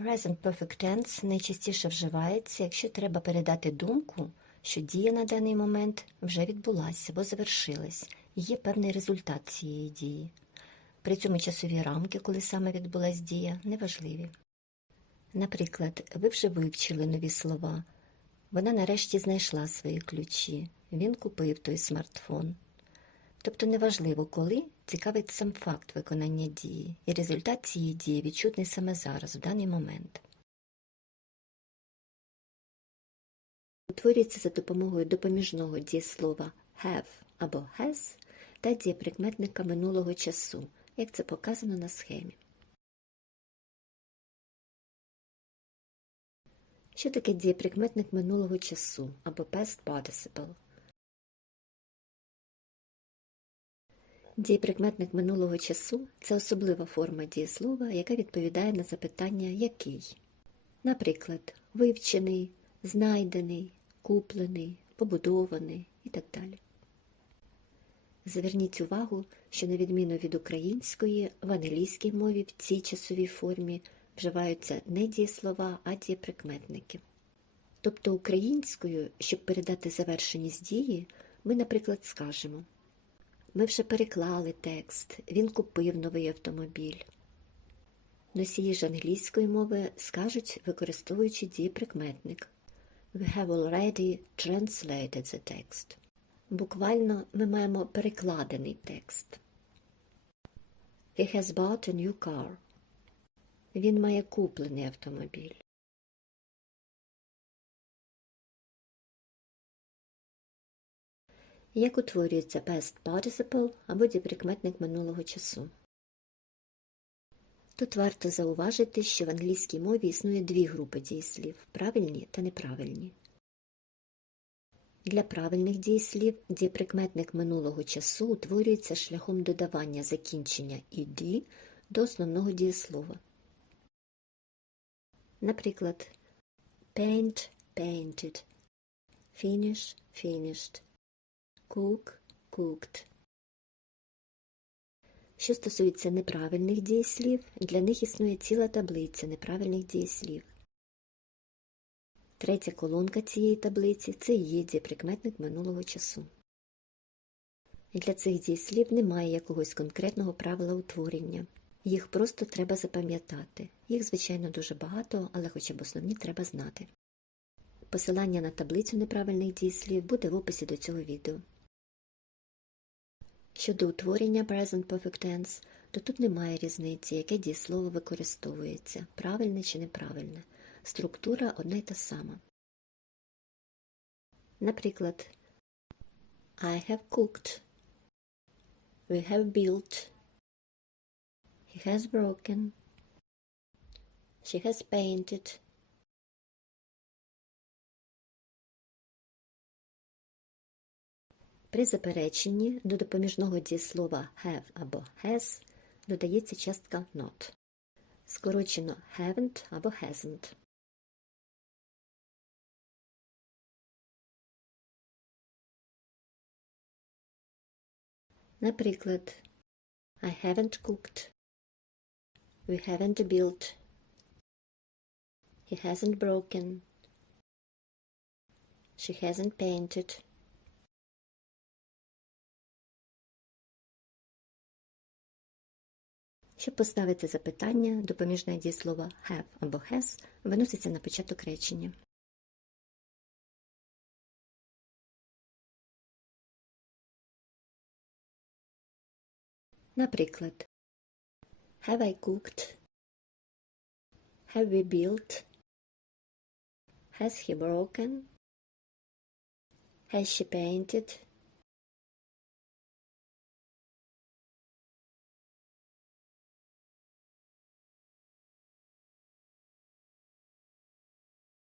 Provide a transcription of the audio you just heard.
Present Perfect Tense найчастіше вживається, якщо треба передати думку, що дія на даний момент вже відбулася або завершилась, і є певний результат цієї дії. При цьому часові рамки, коли саме відбулась дія, неважливі. Наприклад, ви вже вивчили нові слова. Вона нарешті знайшла свої ключі. Він купив той смартфон. Тобто неважливо, коли цікавить сам факт виконання дії, і результат цієї дії відчутний саме зараз, в даний момент. Утворюється за допомогою допоміжного дієслова have або has та дієприкметника минулого часу, як це показано на схемі. Що таке дієприкметник минулого часу або past participle? Дієприкметник минулого часу це особлива форма дієслова, яка відповідає на запитання який. Наприклад, вивчений, знайдений, куплений, побудований і так далі. Зверніть увагу, що на відміну від української, в англійській мові в цій часовій формі вживаються не дієслова, а дієприкметники. Тобто українською, щоб передати завершеність дії, ми, наприклад, скажемо ми вже переклали текст, він купив новий автомобіль. Носії ж англійської мови скажуть, використовуючи дієприкметник. We have already translated the text. Буквально ми маємо перекладений текст. He has bought a new car. Він має куплений автомобіль. Як утворюється past participle або діприкметник минулого часу? Тут варто зауважити, що в англійській мові існує дві групи дієслів правильні та неправильні. Для правильних дієслів дієприкметник минулого часу утворюється шляхом додавання закінчення «ed» до основного дієслова. Наприклад, paint – painted, finish – finished, cook – cooked. Що стосується неправильних дієслів, для них існує ціла таблиця неправильних дієслів. Третя колонка цієї таблиці це є дієприкметник минулого часу. Для цих дієслів немає якогось конкретного правила утворення. Їх просто треба запам'ятати. Їх, звичайно, дуже багато, але хоча б основні треба знати. Посилання на таблицю неправильних дієслів буде в описі до цього відео. Щодо утворення Present Perfect Tense, то тут немає різниці, яке дієслово використовується, правильне чи неправильне. Структура одна й та сама. Наприклад, I have cooked. We have built. He has broken. She has painted. При запереченні до допоміжного дієслова have або has додається частка not. Скорочено haven't або hasn't. Наприклад, I haven't cooked. We haven't built. He hasn't broken. She hasn't painted. Щоб поставити запитання, допоміжне дієслово have або has виноситься на початок речення. Наприклад, Have I cooked? Have we built? Has he broken? Has she painted?